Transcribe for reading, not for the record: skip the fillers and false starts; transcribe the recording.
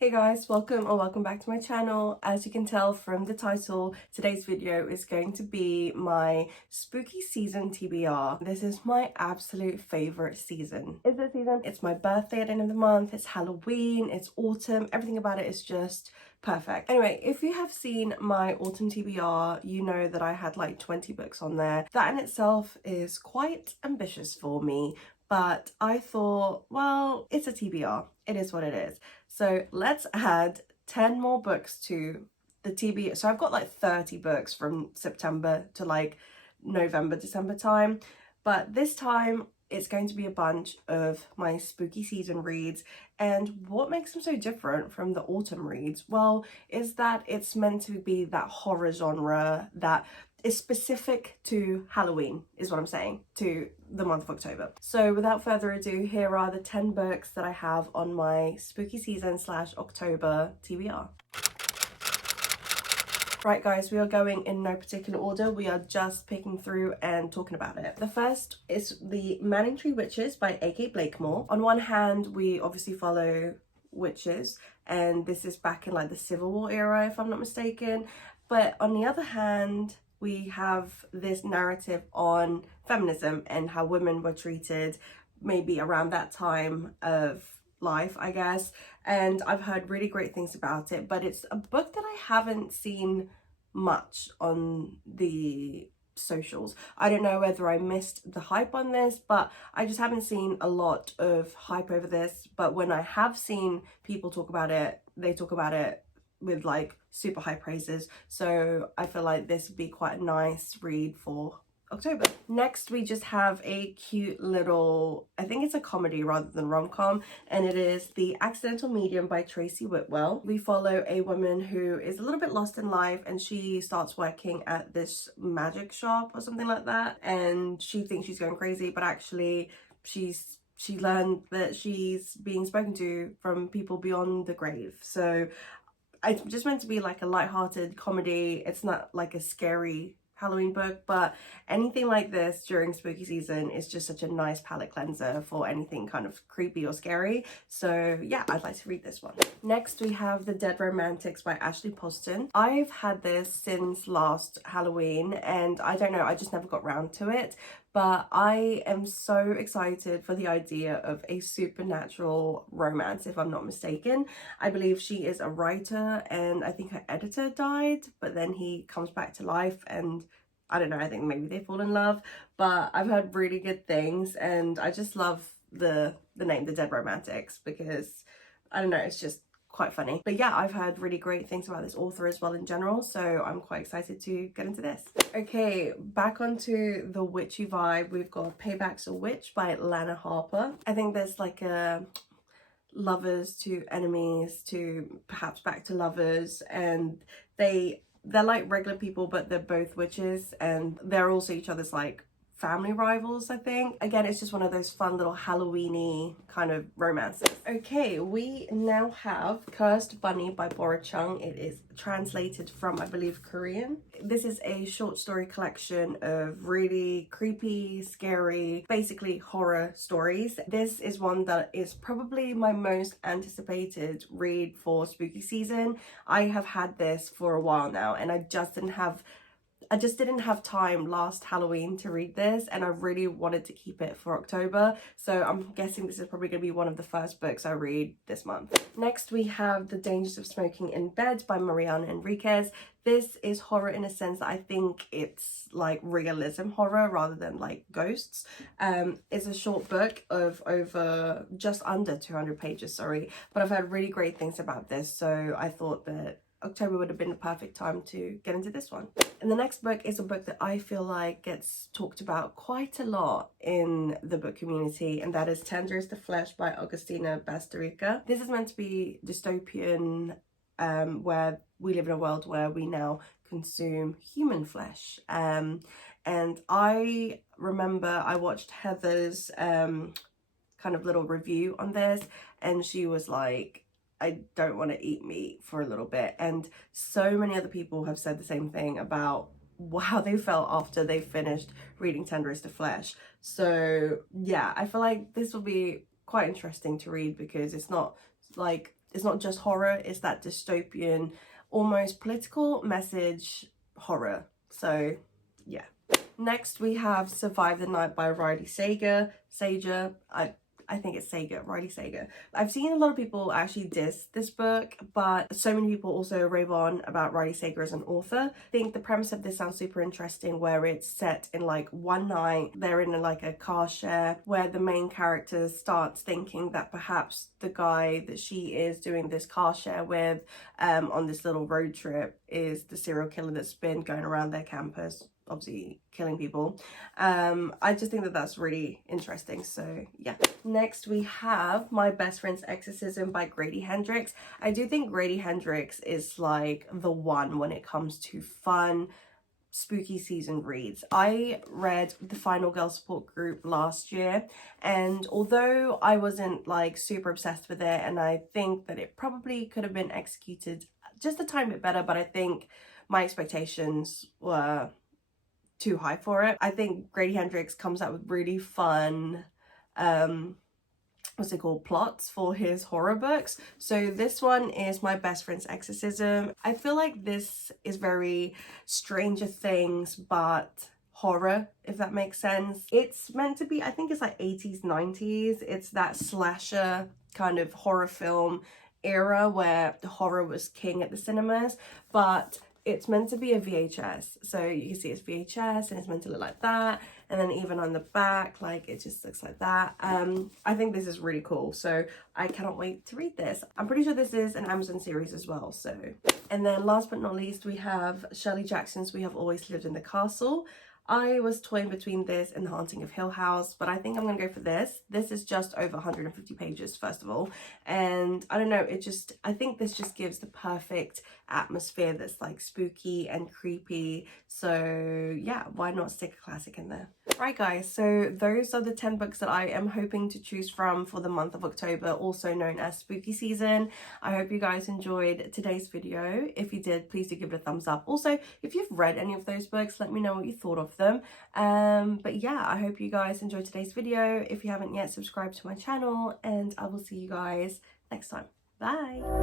Hey guys, welcome or welcome back to my channel. As you can tell from the title, today's video is going to be my spooky season TBR. This is my absolute favorite season. Is this season? It's my birthday at the end of the month, it's Halloween, it's autumn, everything about it is just perfect. Anyway, if you have seen my autumn TBR, you know that I had like 20 books on there. That in itself is quite ambitious for me, but I thought, well, it's a TBR. It is what it is. So let's add 10 more books to the TBR. So I've got like 30 books from September to like November, December time. But this time it's going to be a bunch of my spooky season reads. And what makes them so different from the autumn reads? Well, is that it's meant to be that horror genre that is specific to Halloween, is what I'm saying, to the month of October. So without further ado, here are the 10 books that I have on my spooky season / October TBR. Right guys, we are going in no particular order. We are just picking through and talking about it. The first is the Manning Tree Witches by A.K. Blakemore. On one hand, we obviously follow witches, and this is back in like the Civil War era, if I'm not mistaken. But on the other hand, we have this narrative on feminism and how women were treated maybe around that time of life, I guess. And I've heard really great things about it, but it's a book that I haven't seen much on the socials. I don't know whether I missed the hype on this, but I just haven't seen a lot of hype over this. But when I have seen people talk about it, they talk about it with like super high praises, so I feel like this would be quite a nice read for October. Next, we just have a cute little, I think it's a comedy rather than rom-com, and it is The Accidental Medium by Tracy Whitwell. We follow a woman who is a little bit lost in life, and she starts working at this magic shop or something like that, and she thinks she's going crazy, but actually she learned that she's being spoken to from people beyond the grave. So it's just meant to be like a light-hearted comedy. It's not like a scary Halloween book, but anything like this during spooky season is just such a nice palate cleanser for anything kind of creepy or scary. So yeah, I'd like to read this one. Next, we have The Dead Romantics by Ashley Poston. I've had this since last Halloween, and I don't know, I just never got round to it. But I am so excited for the idea of a supernatural romance, if I'm not mistaken. I believe she is a writer, and I think her editor died, but then he comes back to life, and I don't know, I think maybe they fall in love. But I've heard really good things, and I just love the name The Dead Romantics because, I don't know, it's just quite funny. But yeah, I've heard really great things about this author as well in general, so I'm quite excited to get into this. Okay, back onto the witchy vibe. We've got Paybacks a Witch by Lana Harper. I think there's like a lovers to enemies to perhaps back to lovers, and they're like regular people, but they're both witches, and they're also each other's like family rivals, I think. Again, it's just one of those fun little Halloween-y kind of romances. Okay, we now have Cursed Bunny by Bora Chung. It is translated from, I believe, Korean. This is a short story collection of really creepy, scary, basically horror stories. This is one that is probably my most anticipated read for spooky season. I have had this for a while now, and I just didn't have time last Halloween to read this, and I really wanted to keep it for October. So I'm guessing this is probably going to be one of the first books I read this month. Next, we have The Dangers of Smoking in Bed by Mariana Enriquez. This is horror in a sense that I think it's like realism horror rather than like ghosts. It's a short book of over just under 200 pages, sorry, but I've heard really great things about this, so I thought that October would have been the perfect time to get into this one. And the next book is a book that I feel like gets talked about quite a lot in the book community, and that is Tenderous the Flesh by Augustina Bastarrica. This is meant to be dystopian, where we live in a world where we now consume human flesh. And I remember I watched Heather's kind of little review on this, and she was like, I don't want to eat meat for a little bit. And so many other people have said the same thing about how they felt after they finished reading Tenderous the Flesh. So yeah, I feel like this will be quite interesting to read because it's not like it's not just horror, it's that dystopian, almost political message horror. So yeah. Next we have Survive the Night by Riley Sager. I think it's Sager, Riley Sager. I've seen a lot of people actually diss this book, but so many people also rave on about Riley Sager as an author. I think the premise of this sounds super interesting, where it's set in like one night. They're in like a car share where the main character starts thinking that perhaps the guy that she is doing this car share with on this little road trip is the serial killer that's been going around their campus, obviously killing people. I just think that that's really interesting, so yeah. Next we have My Best Friend's Exorcism by Grady Hendrix. I do think Grady Hendrix is like the one when it comes to fun spooky season reads. I read The Final Girl Support Group last year, and although I wasn't like super obsessed with it, and I think that it probably could have been executed just a tiny bit better, but I think my expectations were too high for it. I think Grady Hendrix comes out with really fun what's it called, plots for his horror books. So this one is My Best Friend's Exorcism. I feel like this is very Stranger Things but horror, if that makes sense. It's meant to be, I think it's like 80s 90s. It's that slasher kind of horror film era where the horror was king at the cinemas, but it's meant to be a VHS, so you can see it's VHS and it's meant to look like that, and then even on the back, like, it just looks like that. I think this is really cool, so I cannot wait to read this. I'm pretty sure this is an Amazon series as well, so. And then last but not least, we have Shirley Jackson's We Have Always Lived in the Castle. I was toying between this and The Haunting of Hill House, but I think I'm gonna go for this. This is just over 150 pages, first of all, and I don't know, I think this just gives the perfect atmosphere that's like spooky and creepy. So yeah, why not stick a classic in there? Right guys, so those are the 10 books that I am hoping to choose from for the month of October, also known as spooky season. I hope you guys enjoyed today's video. If you did, please do give it a thumbs up. Also, if you've read any of those books, let me know what you thought of them. But yeah, I hope you guys enjoyed today's video. If you haven't yet, subscribe to my channel, and I will see you guys next time. Bye.